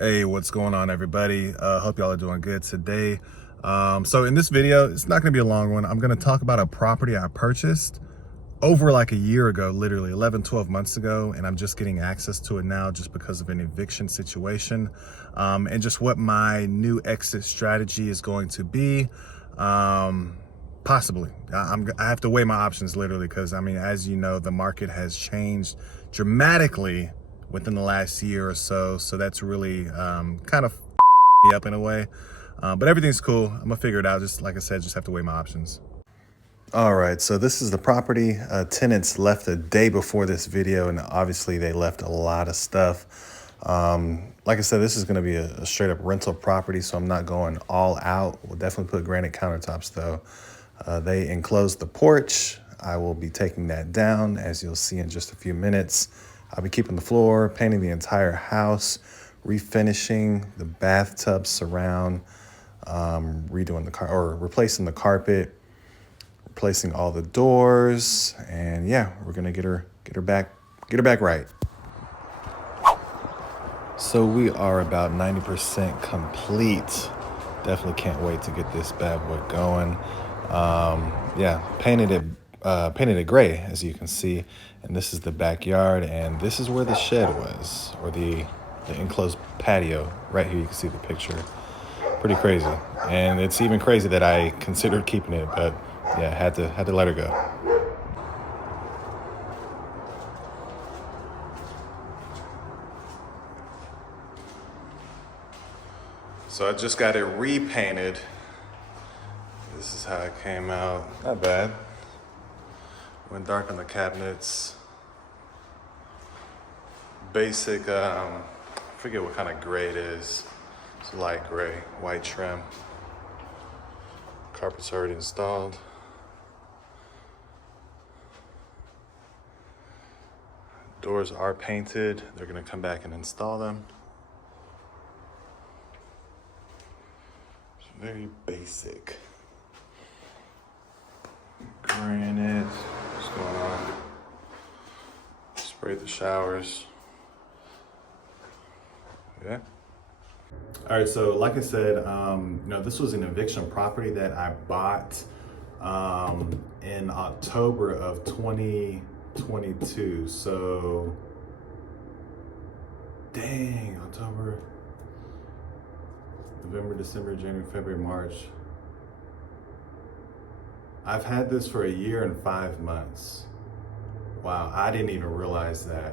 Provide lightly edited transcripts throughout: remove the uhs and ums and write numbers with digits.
Hey, what's going on, everybody? Hope y'all are doing good today. So in this video, it's not gonna be a long one. I'm gonna talk about a property I purchased over like a year ago, literally 11, 12 months ago, and I'm just getting access to it now just because of an eviction situation, and just what my new exit strategy is going to be. Possibly. I have to weigh my options literally because, I mean, as you know, the market has changed dramatically within the last year or so. So that's really kind of me up in a way. But everything's cool. I'm gonna figure it out. Just like I said, just have to weigh my options. All right, so this is the property. Tenants left a day before this video, and obviously they left a lot of stuff. Like I said, this is gonna be a straight up rental property, so I'm not going all out. We'll definitely put granite countertops though. They enclosed the porch. I will be taking that down, as you'll see in just a few minutes. I'll be keeping the floor, painting the entire house, refinishing the bathtub surround, redoing replacing the carpet, replacing all the doors, and yeah, we're gonna get her back right. So we are about 90% complete. Definitely can't wait to get this bad boy going. Yeah, painted it gray, as you can see, and this is the backyard, and this is where the shed was, or the enclosed patio. Right here, you can see the picture. Pretty crazy, and it's even crazy that I considered keeping it, but yeah, had to let her go. So I just got it repainted. This is how it came out. Not bad. Went dark on the cabinets. Basic, I forget what kind of gray it is. It's light gray, white trim. Carpet's already installed. Doors are painted. They're gonna come back and install them. It's very basic. Granite. What's going on? Sprayed the showers. Yeah. All right, so like I said, this was an eviction property that I bought in October of 2022. So, dang, October, November, December, January, February, March. I've had this for a year and 5 months. Wow, I didn't even realize that.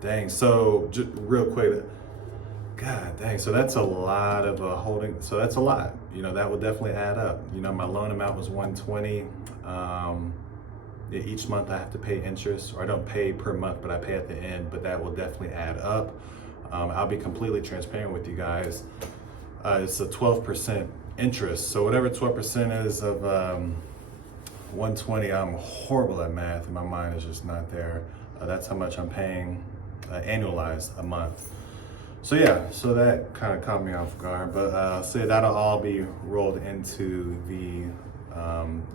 Dang, so just real quick, God dang, so that's a lot of holding, so that's a lot. That will definitely add up. My loan amount was 120. Each month I have to pay interest, or I don't pay per month, but I pay at the end, but that will definitely add up. I'll be completely transparent with you guys. It's a 12% interest. So whatever 12% is of 120, I'm horrible at math and my mind is just not there. That's how much I'm paying annualized a month. So yeah, so that kind of caught me off guard, but so that'll all be rolled into the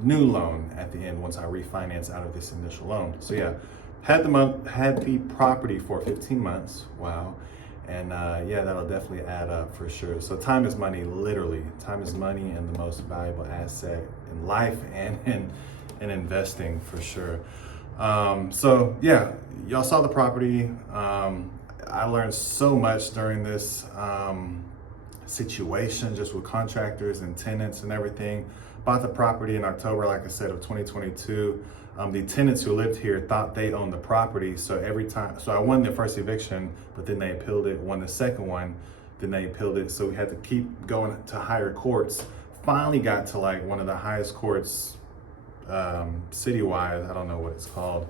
new loan at the end once I refinance out of this initial loan. So yeah, had the property for 15 months. Wow. And yeah, that'll definitely add up for sure. So time is money, literally. Time is money and the most valuable asset in life and in investing for sure. So yeah, y'all saw the property. I learned so much during this situation, just with contractors and tenants and everything. Bought the property in October, like I said, of 2022. The tenants who lived here thought they owned the property. So I won the first eviction, but then they appealed it, won the second one, then they appealed it. So we had to keep going to higher courts. Finally got to like one of the highest courts citywide, I don't know what it's called.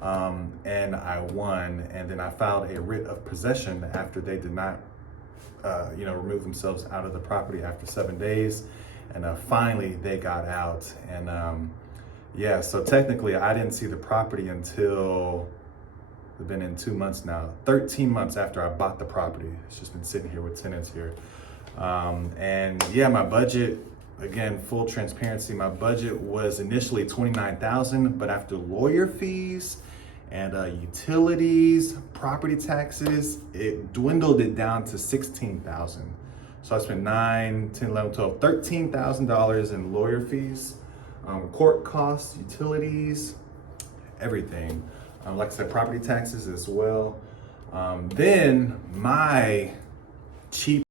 And I won, and then I filed a writ of possession after they did not, remove themselves out of the property after 7 days. And finally they got out. And yeah, so technically I didn't see the property until, it's been in 2 months now, 13 months after I bought the property. It's just been sitting here with tenants here. And yeah, my budget, again, full transparency, my budget was initially $29,000, but after lawyer fees And utilities, property taxes, it dwindled it down to $16,000. So I spent 9, 10, 11, 12, $13,000 in lawyer fees, court costs, utilities, everything. Like I said, property taxes as well. Then my cheap,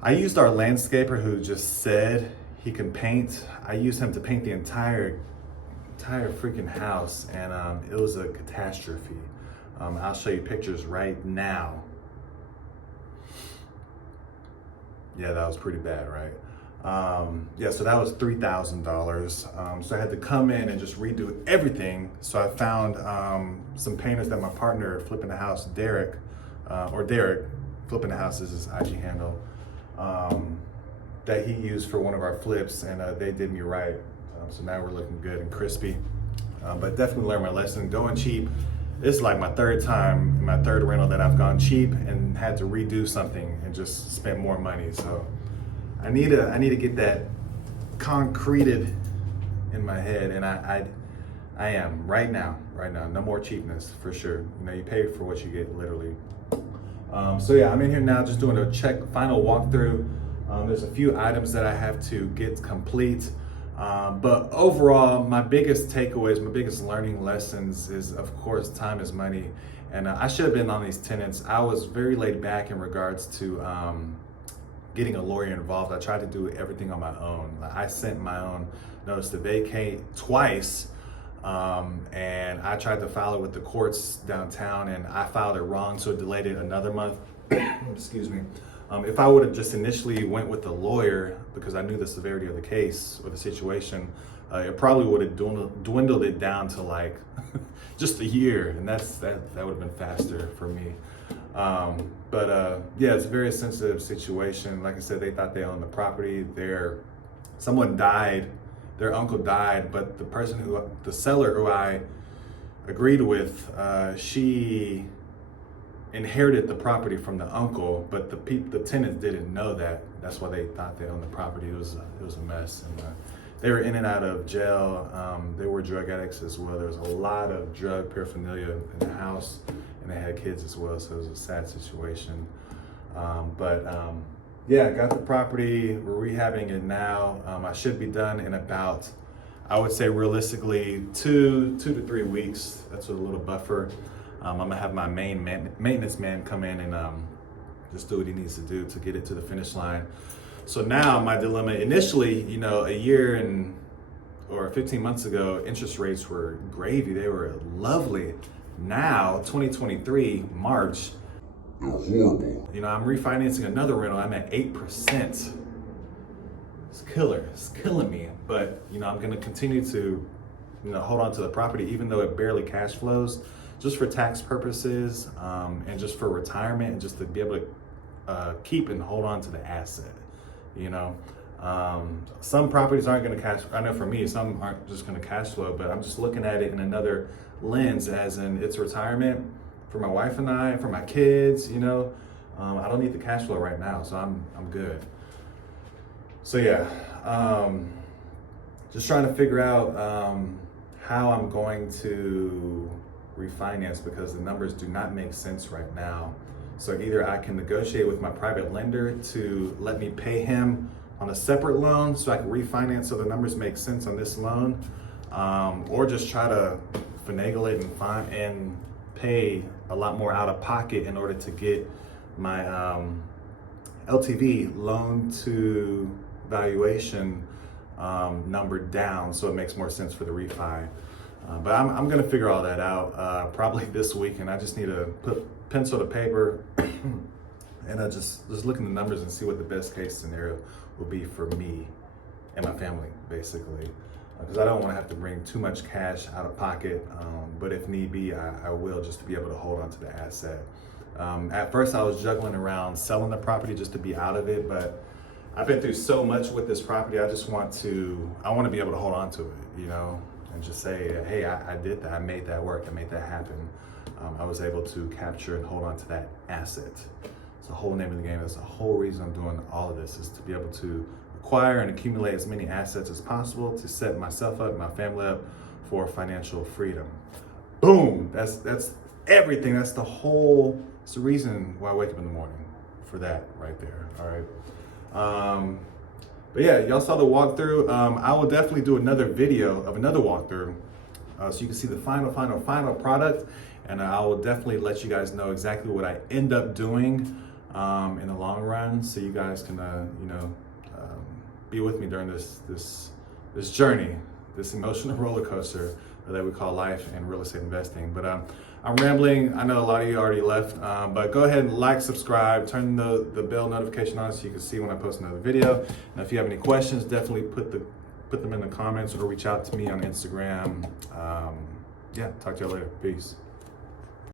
I used our landscaper who just said he can paint. I used him to paint the entire freaking house, and it was a catastrophe. I'll show you pictures right now. Yeah, that was pretty bad, right? Yeah, so that was $3,000. So I had to come in and just redo everything. So I found some painters that my partner flipping the house, Derek, flipping the house is his IG handle, that he used for one of our flips, and they did me right. So now we're looking good and crispy. But definitely learned my lesson. Going cheap, this is like my third rental that I've gone cheap and had to redo something and just spent more money. So I need to get that concreted in my head, and I am right now. No more cheapness for sure. You know, you pay for what you get, literally. So yeah, I'm in here now just doing a final walkthrough. There's a few items that I have to get complete. But overall, my biggest takeaways, my biggest learning lessons is, of course, time is money. And I should have been on these tenants. I was very laid back in regards to getting a lawyer involved. I tried to do everything on my own. I sent my own notice to vacate twice. And I tried to file it with the courts downtown, and I filed it wrong, so it delayed it another month. Excuse me. If I would have just initially went with a lawyer, because I knew the severity of the case or the situation, it probably would have dwindled it down to like just a year, and that would have been faster for me. Yeah, it's a very sensitive situation. Like I said, they thought they owned the property. Someone died, their uncle died, but the seller who I agreed with, she inherited the property from the uncle, but the tenants didn't know that. That's why they thought they owned the property. It was a mess, and they were in and out of jail. They were drug addicts as well. There was a lot of drug paraphernalia in the house, and they had kids as well, so it was a sad situation. Yeah, I got the property. We're rehabbing it now. I should be done in about, I would say realistically, 2 to 3 weeks. That's with a little buffer. I'm gonna have my maintenance man come in and just do what he needs to do to get it to the finish line. So now my dilemma, initially, you know, a year or 15 months ago, interest rates were gravy. They were lovely. Now, 2023, March, they're horrible. You know, I'm refinancing another rental. I'm at 8%. It's killer. It's killing me. But, you know, I'm gonna continue to, you know, hold on to the property, even though it barely cash flows, just for tax purposes, and just for retirement, and just to be able to keep and hold on to the asset, you know. Some properties aren't gonna cash, I know for me, some aren't just gonna cash flow, but I'm just looking at it in another lens, as in it's retirement for my wife and I, for my kids, you know. I don't need the cash flow right now, so I'm good. So yeah, just trying to figure out how I'm going to refinance, because the numbers do not make sense right now. So either I can negotiate with my private lender to let me pay him on a separate loan so I can refinance so the numbers make sense on this loan, or just try to finagle it and pay a lot more out of pocket in order to get my LTV, loan to valuation, number down, so it makes more sense for the refi. But I'm gonna figure all that out probably this week, and I just need to put pencil to paper and I just look at the numbers and see what the best case scenario will be for me and my family, basically. Because I don't want to have to bring too much cash out of pocket, but if need be, I will, just to be able to hold on to the asset. At first, I was juggling around selling the property just to be out of it, but I've been through so much with this property. I want to be able to hold on to it, you know, and just say, hey, I did that. I made that work. I made that happen. I was able to capture and hold on to that asset. It's the whole name of the game. That's the whole reason I'm doing all of this, is to be able to acquire and accumulate as many assets as possible to set myself up, my family up for financial freedom. Boom, that's everything. That's the reason why I wake up in the morning, for that right there. All right. But yeah, y'all saw the walkthrough. I will definitely do another video of another walkthrough, so you can see the final product, and I will definitely let you guys know exactly what I end up doing in the long run, so you guys can be with me during this journey, this emotional roller coaster that we call life and real estate investing. But I'm rambling. I know a lot of you already left, but go ahead and like, subscribe, turn the bell notification on so you can see when I post another video. And if you have any questions, definitely put them in the comments or reach out to me on Instagram. Yeah, talk to you later. Peace.